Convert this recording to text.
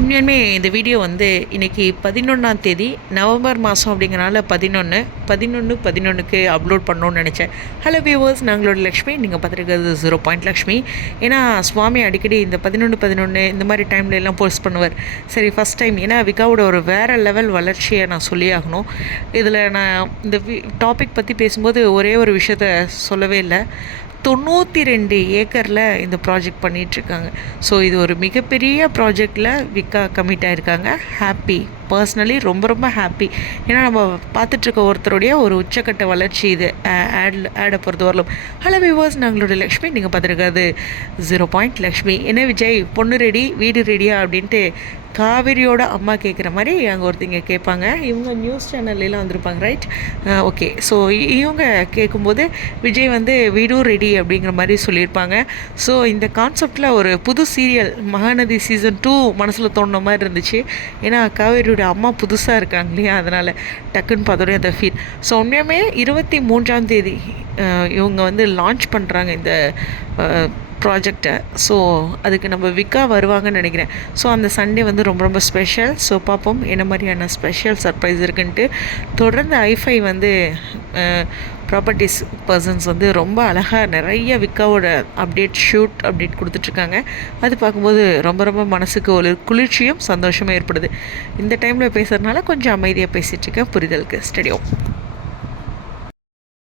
உண்மையுமே இந்த வீடியோ வந்து இன்றைக்கி பதினொன்றாம் தேதி நவம்பர் மாதம் அப்படிங்கிறனால பதினொன்று பதினொன்று பதினொன்றுக்கு அப்லோட் பண்ணணும்னு நினச்சேன். ஹலோ வியூவர்ஸ் நாங்களோட லக்ஷ்மி நீங்கள் பார்த்துருக்கிறது ஜீரோ பாயிண்ட் லக்ஷ்மி. ஏன்னா சுவாமி அடிக்கடி இந்த பதினொன்று பதினொன்று இந்த மாதிரி டைம்ல எல்லாம் போஸ்ட் பண்ணுவார். சரி ஃபஸ்ட் டைம் ஏன்னா விகாவோட ஒரு வேறு லெவல் வளர்ச்சியை நான் சொல்லியாகணும் இதில் நான் இந்த டாபிக் பற்றி பேசும்போது ஒரே ஒரு விஷயத்த சொல்லவே இல்லை. தொண்ணூற்றி ரெண்டு ஏக்கரில் இந்த ப்ராஜெக்ட் பண்ணிகிட்ருக்காங்க ஸோ இது ஒரு மிகப்பெரிய ப்ராஜெக்டில் விக்கா கமிட் ஆகிருக்காங்க ஹாப்பி பர்சனலி ரொம்ப ரொம்ப ஹாப்பி ஏன்னா நம்ம பார்த்துட்ருக்க ஒருத்தருடைய ஒரு உச்சக்கட்ட வளர்ச்சி இது. ஆட் ஆடை பொறுத்த வரலும். ஹலோ விவர்ஸ் நாங்களோட லக்ஷ்மி. நீங்கள் பார்த்துருக்காது ஜீரோ பாயிண்ட் லக்ஷ்மி. என்ன விஜய்? பொண்ணு ரெடி வீடு ரெடியா அப்படின்ட்டு காவிரியோட அம்மா கேட்குற மாதிரி அங்கே ஒருத்தங்க கேட்பாங்க. இவங்க நியூஸ் சேனல்லாம் வந்திருப்பாங்க ரைட் ஓகே ஸோ இவங்க கேட்கும்போது விஜய் வந்து வீடும் ரெடி அப்படிங்கிற மாதிரி சொல்லியிருப்பாங்க. ஸோ இந்த கான்செப்டில் ஒரு புது சீரியல் மகாநதி சீசன் டூ மனசில் தோணுன மாதிரி இருந்துச்சு. ஏன்னா காவேரியோட அம்மா புதுசாக இருக்காங்க இல்லையா? அதனால் டக்குன்னு பார்த்தோடனே அந்த ஃபீல் ஸோ உண்மையுமே இருபத்தி மூன்றாம் தேதி இவங்க வந்து லான்ச் பண்ணுறாங்க இந்த ப்ராஜெக்டை ஸோ அதுக்கு நம்ம விக்கா வருவாங்கன்னு நினைக்கிறேன். ஸோ அந்த சண்டே வந்து ரொம்ப ரொம்ப ஸ்பெஷல் ஸோ பார்ப்போம் என்ன மாதிரியான ஸ்பெஷல் சர்ப்ரைஸ் இருக்குன்ட்டு. தொடர்ந்து ஐஃபை வந்து ப்ராப்பர்ட்டிஸ் பர்சன்ஸ் வந்து ரொம்ப அழகாக நிறைய விக்காவோட அப்டேட் ஷூட் அப்டேட் கொடுத்துட்ருக்காங்க. அது பார்க்கும்போது ரொம்ப ரொம்ப மனசுக்கு ஒரு குளிர்ச்சியும் சந்தோஷமும் ஏற்படுது. இந்த டைமில் பேசுகிறதுனால கொஞ்சம் அமைதியாக பேசிகிட்ருக்கேன் புரிதலுக்கு. ஸ்டடியோ